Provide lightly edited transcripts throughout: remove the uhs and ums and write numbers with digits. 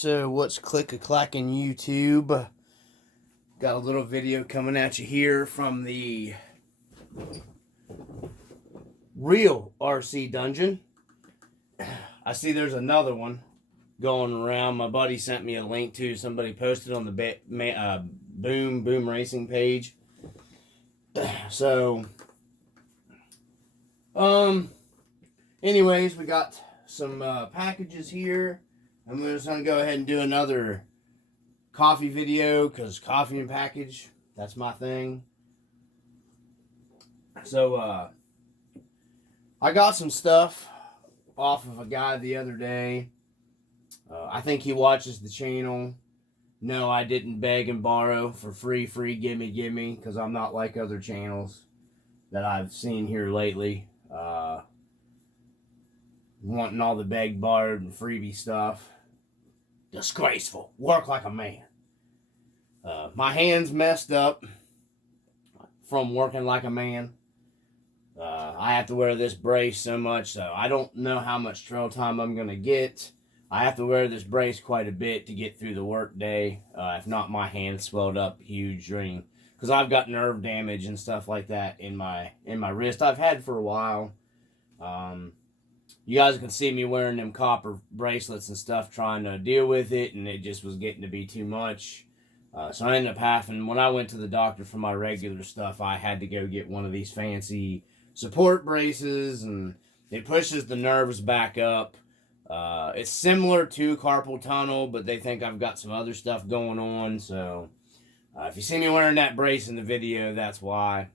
So what's click-a-clacking YouTube? Got a little video coming at you here from the real RC dungeon. I see there's another one going around. My buddy sent me a link to. Somebody posted on the Boom Racing page. So, anyways, we got some packages here. I'm just going to go ahead and do another coffee video because coffee and package, that's my thing. So, I got some stuff off of a guy the other day. I think he watches the channel. No, I didn't beg and borrow for free, gimme, because I'm not like other channels that I've seen here lately. Wanting all the beg, borrowed, and freebie stuff. Disgraceful. Work like a man. My hand's messed up from working like a man. I have to wear this brace so much, so I don't know how much trail time I'm going to get. I have to wear this brace quite a bit to get through the work day. If not, my hand swelled up huge during, because I've got nerve damage and stuff like that in my wrist. I've had for a while. You guys can see me wearing them copper bracelets and stuff, trying to deal with it, and it just was getting to be too much. So I ended up having, when I went to the doctor for my regular stuff, I had to go get one of these fancy support braces, and it pushes the nerves back up. It's similar to carpal tunnel, but they think I've got some other stuff going on. So if you see me wearing that brace in the video, that's why.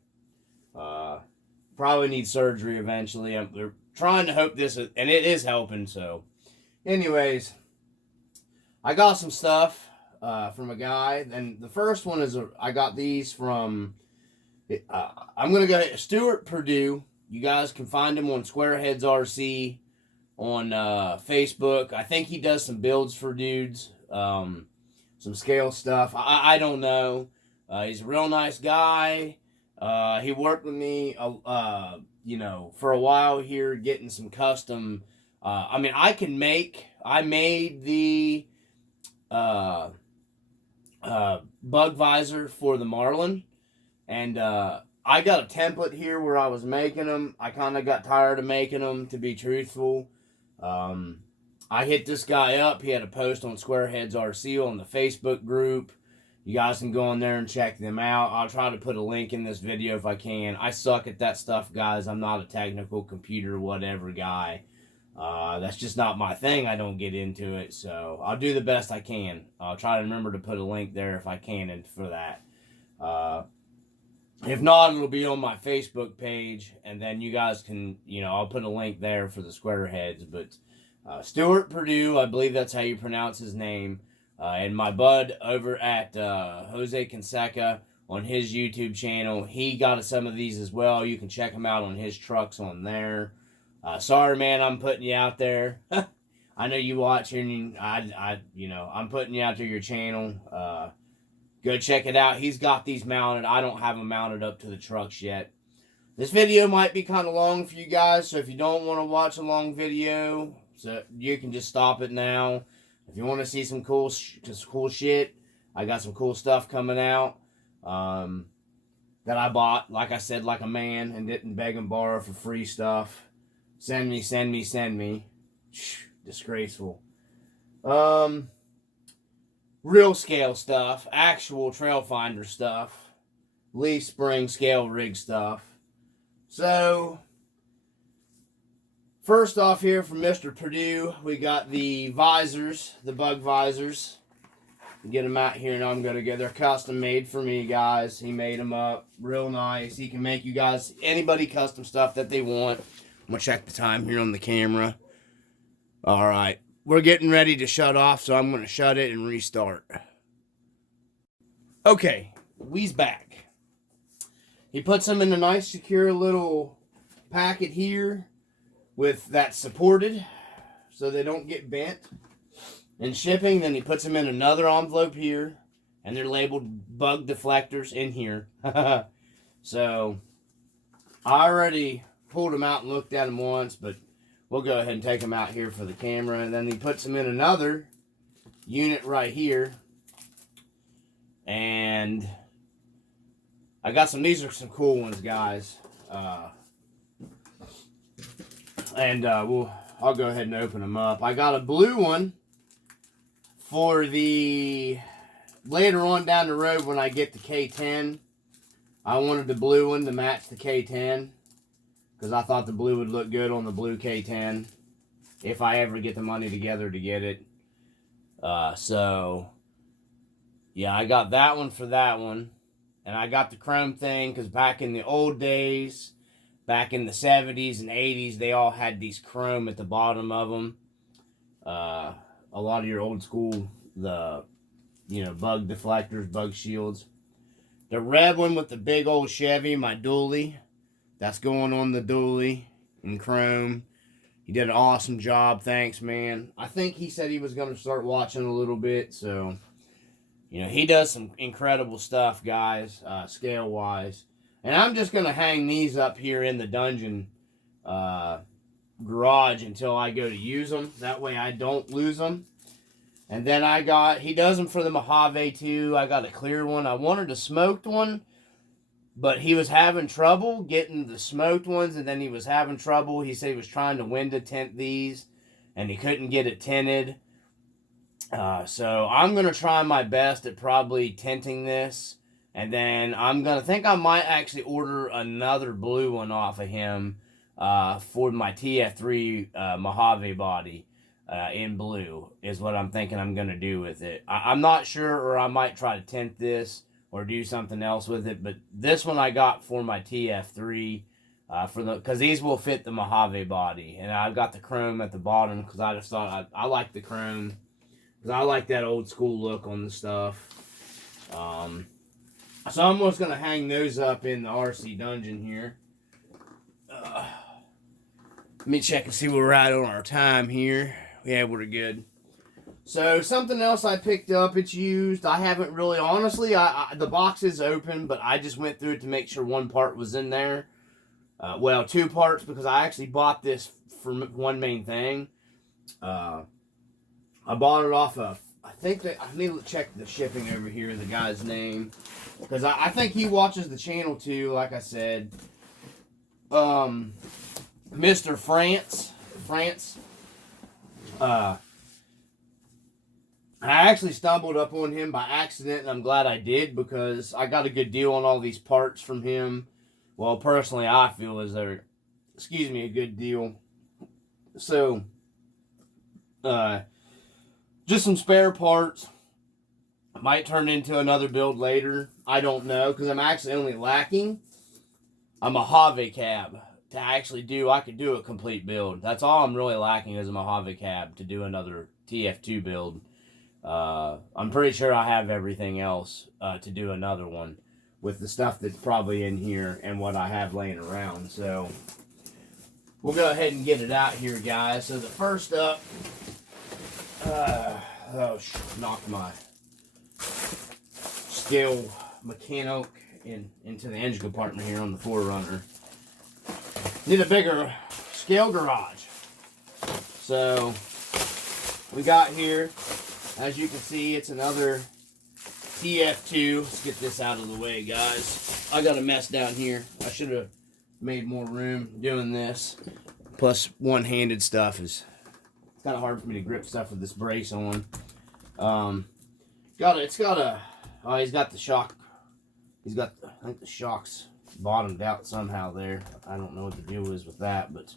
Probably need surgery eventually. They're trying to hope this, and it is helping. So anyways, I got some stuff from a guy. And the first one is I got these from, I'm going to go Pt.2. You guys can find him on Squareheads RC on Facebook. I think he does some builds for dudes, some scale stuff. I don't know. He's a real nice guy. He worked with me, for a while here, getting some custom. I made the bug visor for the Marlin, and I got a template here where I was making them. I kind of got tired of making them, to be truthful. I hit this guy up. He had a post on Squareheads RC on the Facebook group. You guys can go in there and check them out. I'll try to put a link in this video if I can. I suck at that stuff, guys. I'm not a technical computer whatever guy. That's just not my thing. I don't get into it. So I'll do the best I can. I'll try to remember to put a link there if I can and for that. If not, it'll be on my Facebook page. And then you guys can, I'll put a link there for the Squareheads. But Pt.2, I believe that's how you pronounce his name. And my bud over at Jose Canseca on his YouTube channel, he got some of these as well. You can check him out on his trucks on there. Sorry, man, I'm putting you out there. I know you watch and I'm putting you out to your channel. Go check it out. He's got these mounted. I don't have them mounted up to the trucks yet. This video might be kind of long for you guys, so if you don't want to watch a long video, so you can just stop it now. If you want to see some cool shit, I got some cool stuff coming out that I bought, like I said, like a man, and didn't beg and borrow for free stuff. Send me. Disgraceful. Real scale stuff, actual trail finder stuff, leaf spring scale rig stuff. So, first off here from Mr. Pt.2, we got the visors, the bug visors. Get them out here, and I'm going to get, they're custom made for me, guys. He made them up real nice. He can make you guys, anybody custom stuff that they want. I'm going to check the time here on the camera. All right. We're getting ready to shut off, so I'm going to shut it and restart. Okay. We's back. He puts them in a nice, secure little packet here with that supported so they don't get bent. And shipping, then he puts them in another envelope here, and they're labeled bug deflectors in here. So, I already pulled them out and looked at them once, but we'll go ahead and take them out here for the camera. And then he puts them in another unit right here. And I got some, these are some cool ones, guys. I'll go ahead and open them up. I got a blue one for the later on down the road when I get the K10. I wanted the blue one to match the K10 because I thought the blue would look good on the blue K10 if I ever get the money together to get it. So yeah, I got that one for that one. And I got the chrome thing because back in the old days, back in the 70s and 80s, they all had these chrome at the bottom of them. A lot of your old school, bug deflectors, bug shields. The red one with the big old Chevy, my dually, that's going on the dually in chrome. He did an awesome job. Thanks, man. I think he said he was going to start watching a little bit, so... he does some incredible stuff, guys, scale-wise. And I'm just going to hang these up here in the dungeon garage until I go to use them. That way I don't lose them. And then he does them for the Mojave, too. I got a clear one. I wanted a smoked one, but he was having trouble getting the smoked ones, and then he was having trouble. He said he was trying to window tint these, and he couldn't get it tinted. So I'm going to try my best at probably tinting this. And then I might actually order another blue one off of him for my TF3 Mojave body in blue is what I'm thinking I'm going to do with it. I'm not sure, or I might try to tint this or do something else with it. But this one I got for my TF3 because these will fit the Mojave body. And I've got the chrome at the bottom because I just thought I like the chrome. I like that old school look on the stuff. So I'm just going to hang those up in the RC dungeon here. Let me check and see where we're at on our time here. Yeah, we're good. So something else I picked up, it's used. I haven't really, honestly, the box is open, but I just went through it to make sure one part was in there. Well, two parts because I actually bought this for one main thing. I bought it off of, I need to check the shipping over here, the guy's name. Because I think he watches the channel too, like I said. Mr. France. I actually stumbled up on him by accident, and I'm glad I did because I got a good deal on all these parts from him. Well, personally, I feel as they're, a good deal. So, just some spare parts. Might turn into another build later. I don't know, because I'm actually only lacking a Mojave cab to actually do. I could do a complete build. That's all I'm really lacking is a Mojave cab to do another TF2 build. I'm pretty sure I have everything else to do another one with the stuff that's probably in here and what I have laying around. So we'll go ahead and get it out here, guys. So the first up, knocked my scale mechanic into the engine compartment here on the 4Runner. Need a bigger scale garage. So we got here, as you can see, it's another TF2. Let's get this out of the way, guys. I got a mess down here. I should have made more room doing this. Plus, one-handed stuff is kind of hard for me to grip stuff with this brace on. He's got the shock. I think the shock's bottomed out somehow there. I don't know what the deal is with that, but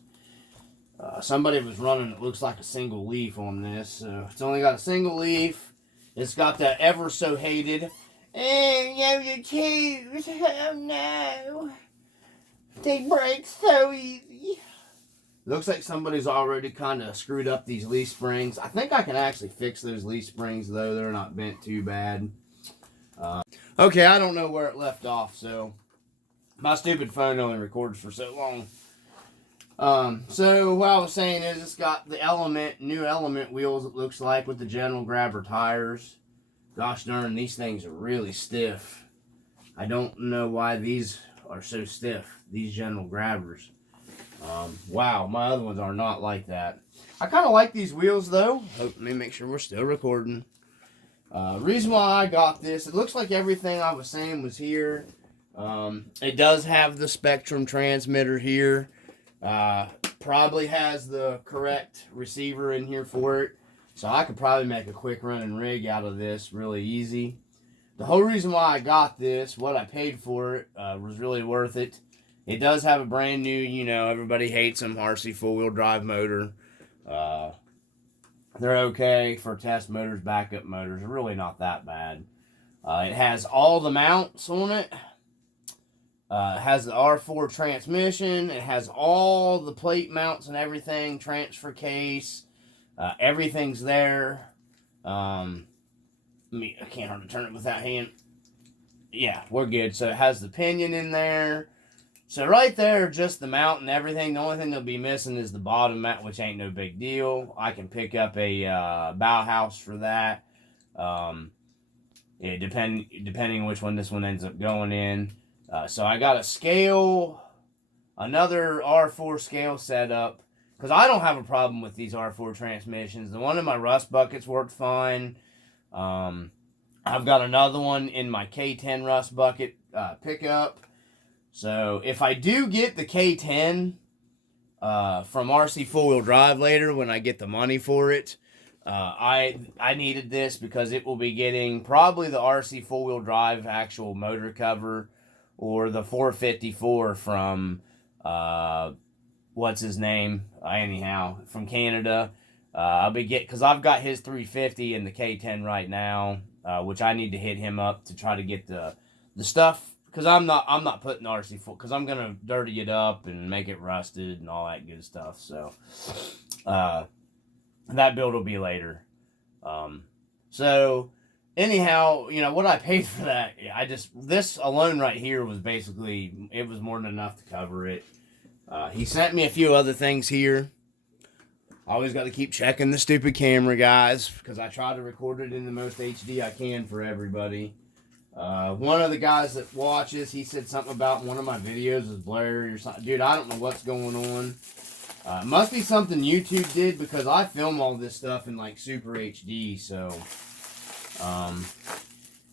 somebody was running, it looks like a single leaf on this. So it's only got a single leaf. It's got that ever so hated, your tubes, oh no, they break so easy. Looks like somebody's already kind of screwed up these leaf springs. I think I can actually fix those leaf springs, though. They're not bent too bad. Okay, I don't know where it left off, so my stupid phone only records for so long. So what I was saying is it's got the new Element wheels, it looks like, with the General Grabber tires. Gosh darn, these things are really stiff. I don't know why these are so stiff, these General Grabbers. Wow, my other ones are not like that. I kind of like these wheels, though. Let me make sure we're still recording. Reason why I got this, it looks like everything I was saying was here. It does have the Spectrum transmitter here. Probably has the correct receiver in here for it. So I could probably make a quick running rig out of this really easy. The whole reason why I got this, what I paid for it, was really worth it. It does have a brand new, everybody hates them, RC four-wheel drive motor. They're okay for test motors, backup motors. They're really not that bad. It has all the mounts on it. It has the R4 transmission. It has all the plate mounts and everything. Transfer case. Everything's there. I can't hardly turn it with that hand. Yeah, we're good. So it has the pinion in there. So right there, just the mount and everything. The only thing that'll be missing is the bottom mount, which ain't no big deal. I can pick up a Bauhaus for that. Depending which one this one ends up going in. So I got a scale, another R4 scale setup, because I don't have a problem with these R4 transmissions. The one in my rust buckets worked fine. I've got another one in my K10 rust bucket pickup. So if I do get the K10 from RC four-wheel drive later when I get the money for it, I needed this because it will be getting probably the RC four-wheel drive actual motor cover or the 454 from what's his name anyhow from Canada. I'll be because I've got his 350 in the K10 right now, which I need to hit him up to try to get the stuff. Because I'm not putting RC4 because I'm gonna dirty it up and make it rusted and all that good stuff. So that build will be later. So anyhow, what I paid for that, this alone right here was basically, it was more than enough to cover it. He sent me a few other things here. I always got to keep checking the stupid camera, guys, because I try to record it in the most HD I can for everybody. One of the guys that watches, he said something about one of my videos is blurry or something. Dude, I don't know what's going on. It must be something YouTube did because I film all this stuff in like Super HD. So, and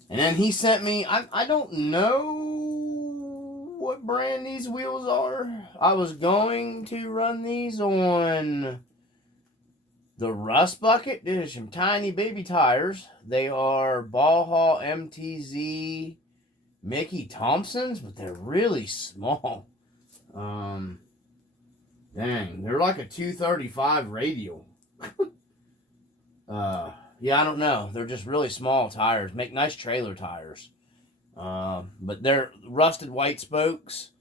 then he sent me, I don't know what brand these wheels are. I was going to run these on the rust bucket. There's some tiny baby tires. They are Baja MTZ Mickey Thompsons, but they're really small. Dang, they're like a 235 radial. Yeah, I don't know. They're just really small tires. Make nice trailer tires. But they're rusted white spokes.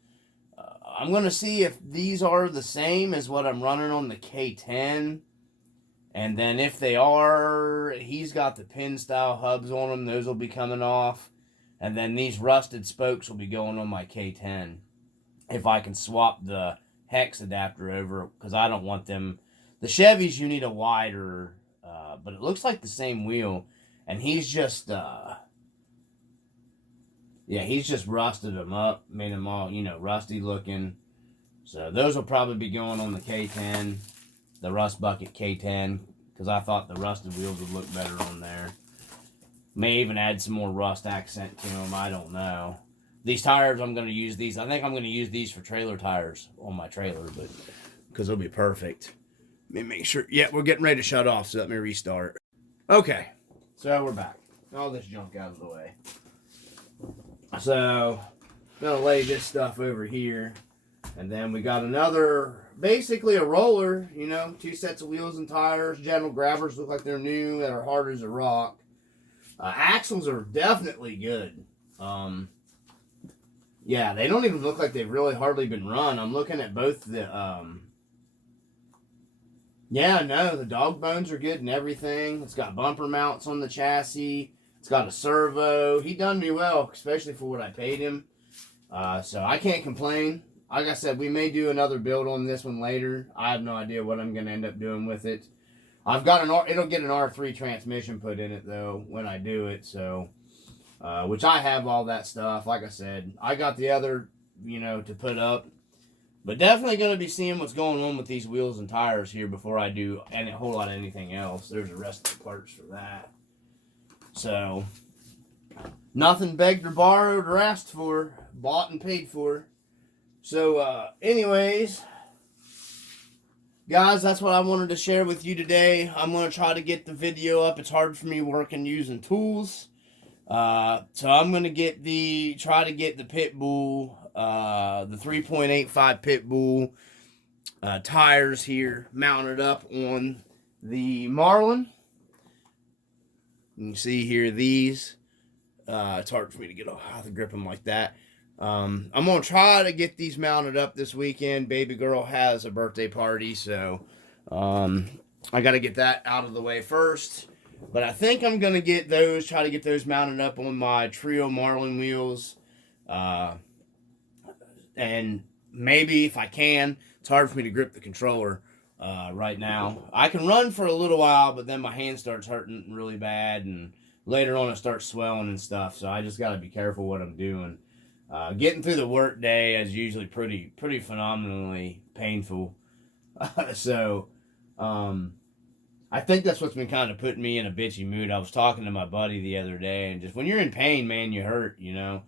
I'm going to see if these are the same as what I'm running on the K10. And then if they are, he's got the pin style hubs on them. Those will be coming off. And then these rusted spokes will be going on my K10. If I can swap the hex adapter over, because I don't want them. The Chevys, you need a wider, but it looks like the same wheel. And he's just, he's just rusted them up. Made them all, rusty looking. So those will probably be going on the K10. The rust bucket K10, because I thought the rusted wheels would look better on there. May even add some more rust accent to them. I don't know. These tires, I'm going to use these. I think I'm going to use these for trailer tires on my trailer, but because they'll be perfect. Let me make sure. Yeah, we're getting ready to shut off, so let me restart. Okay, so we're back. All this junk out of the way. So, I'm going to lay this stuff over here. And then we got another, basically a roller, 2 sets of wheels and tires. General grabbers look like they're new, that are hard as a rock. Axles are definitely good. Yeah, they don't even look like they've really hardly been run. I'm looking at both the, the dog bones are good and everything. It's got bumper mounts on the chassis. It's got a servo. He done me well, especially for what I paid him. So I can't complain. Like I said, we may do another build on this one later. I have no idea what I'm going to end up doing with it. I've got it'll get an R3 transmission put in it, though, when I do it. So, which I have all that stuff. Like I said, I got the other, to put up. But definitely going to be seeing what's going on with these wheels and tires here before I do a whole lot of anything else. There's the rest of the parts for that. So, nothing begged or borrowed or asked for, bought and paid for. So, anyways, guys, that's what I wanted to share with you today. I'm going to try to get the video up. It's hard for me working using tools. So I'm going to try to get the Pitbull, the 3.85 Pitbull tires here mounted up on the Marlin. You can see here these. It's hard for me to get how to grip them like that. I'm going to try to get these mounted up this weekend. Baby girl has a birthday party, so I got to get that out of the way first. But I think I'm going to try to get those mounted up on my Trio Marlin wheels. And maybe if I can, it's hard for me to grip the controller right now. I can run for a little while, but then my hand starts hurting really bad, and later on it starts swelling and stuff. So I just got to be careful what I'm doing. Getting through the work day is usually pretty phenomenally painful. So I think that's what's been kind of putting me in a bitchy mood. I was talking to my buddy the other day, and just when you're in pain, man, you hurt, you know.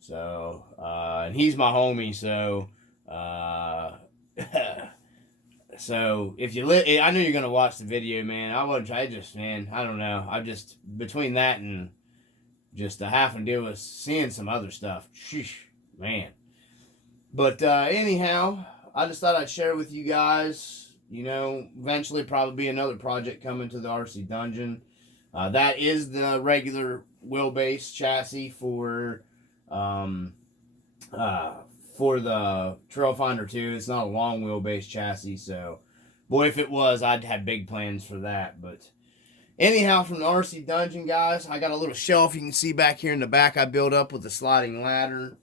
So and he's my homie, so so if you I know you're gonna watch the video, man. I don't know. I just, between that and just having to deal with seeing some other stuff, sheesh, man. But anyhow, I just thought I'd share with you guys. You know, eventually probably be another project coming to the RC Dungeon. That is the regular wheelbase chassis for the Trailfinder 2. It's not a long wheelbase chassis, so boy, if it was, I'd have big plans for that. But anyhow, from the RC Dungeon, guys, I got a little shelf you can see back here in the back I built up with a sliding ladder.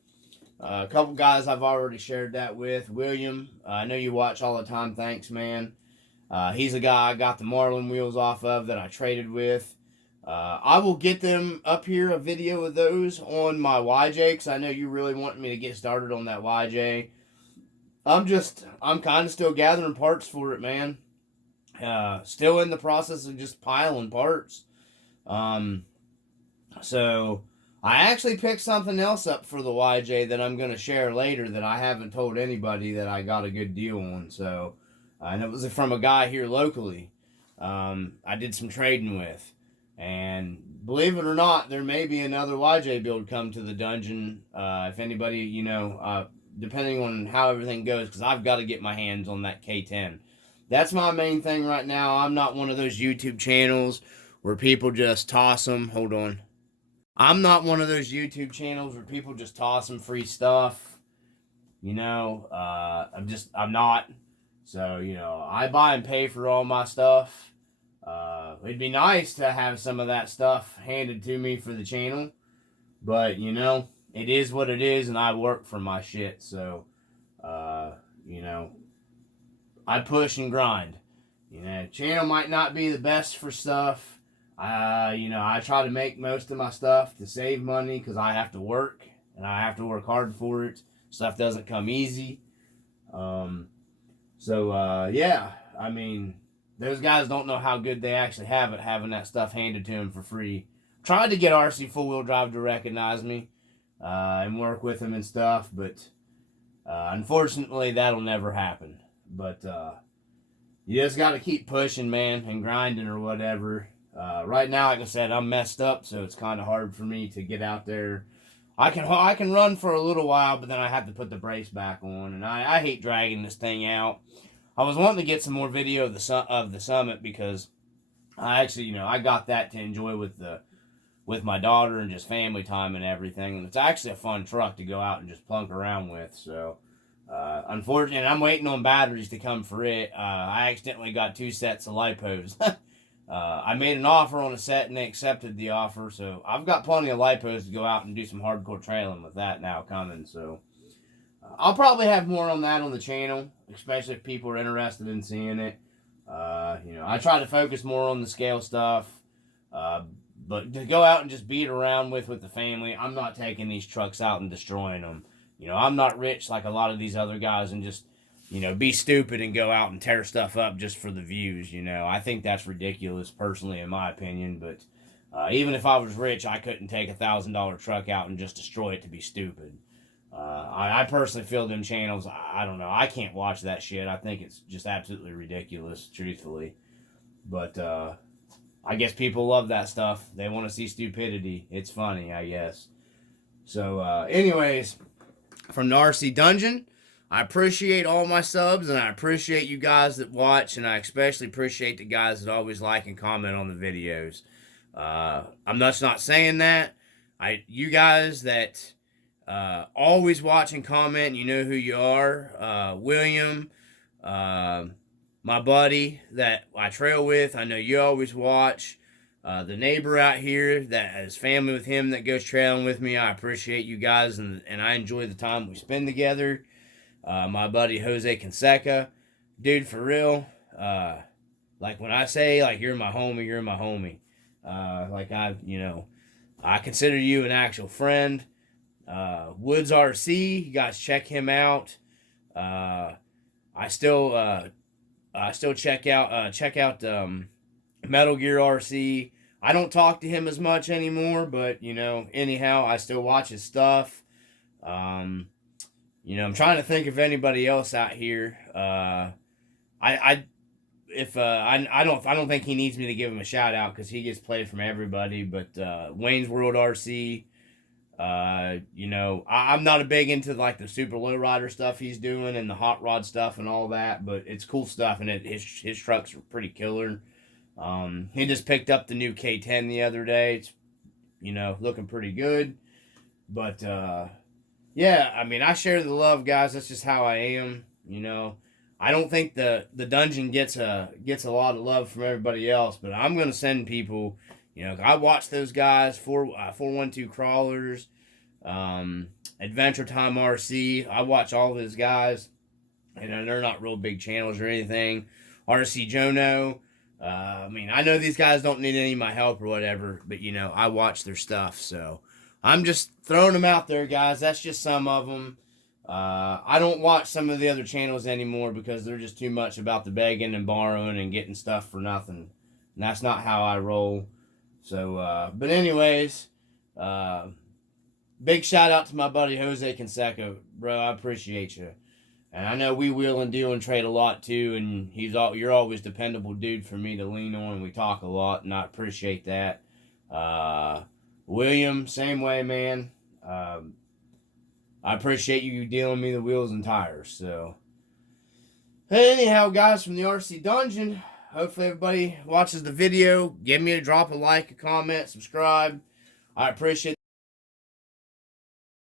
A couple guys I've already shared that with. William, I know you watch all the time. Thanks, man. He's a guy I got the Marlin wheels off of that I traded with. I will get them up here, a video of those on my YJ, because I know you really want me to get started on that YJ. I'm kind of still gathering parts for it, man. Still in the process of just piling parts. So I actually picked something else up for the YJ that I'm going to share later that I haven't told anybody that I got a good deal on. So, and it was from a guy here locally. I did some trading with. And believe it or not, there may be another YJ build come to the dungeon. If anybody, you know, depending on how everything goes, because I've got to get my hands on that K10. That's my main thing right now. I'm not one of those YouTube channels where people just toss them. Hold on. I'm not one of those YouTube channels where people just toss them free stuff. You know, I'm not. So, you know, I buy and pay for all my stuff. It'd be nice to have some of that stuff handed to me for the channel. But, you know, it is what it is, and I work for my shit. So, you know, I push and grind. You know, channel might not be the best for stuff. You know, I try to make most of my stuff to save money because I have to work, and I have to work hard for it. Stuff doesn't come easy. Yeah, I mean, those guys don't know how good they actually have it, having that stuff handed to them for free. Tried to get RC Full Wheel Drive to recognize me and work with them and stuff, but unfortunately, that'll never happen. But you just got to keep pushing, man, and grinding or whatever. Right now, like I said, I'm messed up, so it's kind of hard for me to get out there. I can run for a little while, but then I have to put the brace back on, and I hate dragging this thing out. I was wanting to get some more video of the summit because I actually, you know, I got that to enjoy with my daughter and just family time and everything. And it's actually a fun truck to go out and just plunk around with. So, unfortunately, I'm waiting on batteries to come for it. I accidentally got 2 sets of lipos. I made an offer on a set and they accepted the offer. So I've got plenty of lipos to go out and do some hardcore trailing with that now coming. So I'll probably have more on that on the channel, especially if people are interested in seeing it. You know, I try to focus more on the scale stuff. But to go out and just beat around with the family, I'm not taking these trucks out and destroying them. You know, I'm not rich like a lot of these other guys and just, you know, be stupid and go out and tear stuff up just for the views, you know. I think that's ridiculous, personally, in my opinion. But Even if I was rich, I couldn't take $1,000 truck out and just destroy it to be stupid. I personally feel them channels, I don't know. I can't watch that shit. I think it's just absolutely ridiculous, truthfully. But I guess people love that stuff. They want to see stupidity. It's funny, I guess. So, anyways, from the RC Dungeon, I appreciate all my subs, and I appreciate you guys that watch, and I especially appreciate the guys that always like and comment on the videos. I'm just not saying that. You guys that always watch and comment, you know who you are. William, my buddy that I trail with, I know you always watch. The neighbor out here that has family with him that goes trailing with me, I appreciate you guys, and I enjoy the time we spend together. My buddy Jose Canseca, dude, for real. Like when I say like you're my homie, you're my homie. Like I consider you an actual friend. Woods RC, you guys check him out. I still check out Metal Gear RC. I don't talk to him as much anymore, but anyhow, I still watch his stuff. I'm trying to think of anybody else out here. I don't think he needs me to give him a shout out because he gets played from everybody. But Wayne's World RC. I'm not a big into like the super low rider stuff he's doing and the hot rod stuff and all that, but it's cool stuff, and his trucks are pretty killer. He just picked up the new K10 the other day. It's looking pretty good. But yeah, I mean, I share the love, guys. That's just how I am. I don't think the dungeon gets a lot of love from everybody else, but I'm gonna send people. I watch those guys, 412 Crawlers, Adventure Time RC. I watch all those guys, and they're not real big channels or anything. RC Jono. I know these guys don't need any of my help or whatever, but I watch their stuff, so I'm just throwing them out there, guys. That's just some of them. I don't watch some of the other channels anymore because they're just too much about the begging and borrowing and getting stuff for nothing. And that's not how I roll. So, but anyways, big shout out to my buddy Jose Canseca, bro. I appreciate you. And I know we wheel and deal and trade a lot too, and you're always dependable dude for me to lean on. We talk a lot, and I appreciate that. William, same way, man. I appreciate you dealing me the wheels and tires. So, anyhow, guys, from the RC Dungeon, hopefully everybody watches the video. Give me a drop a like, a comment, subscribe. I appreciate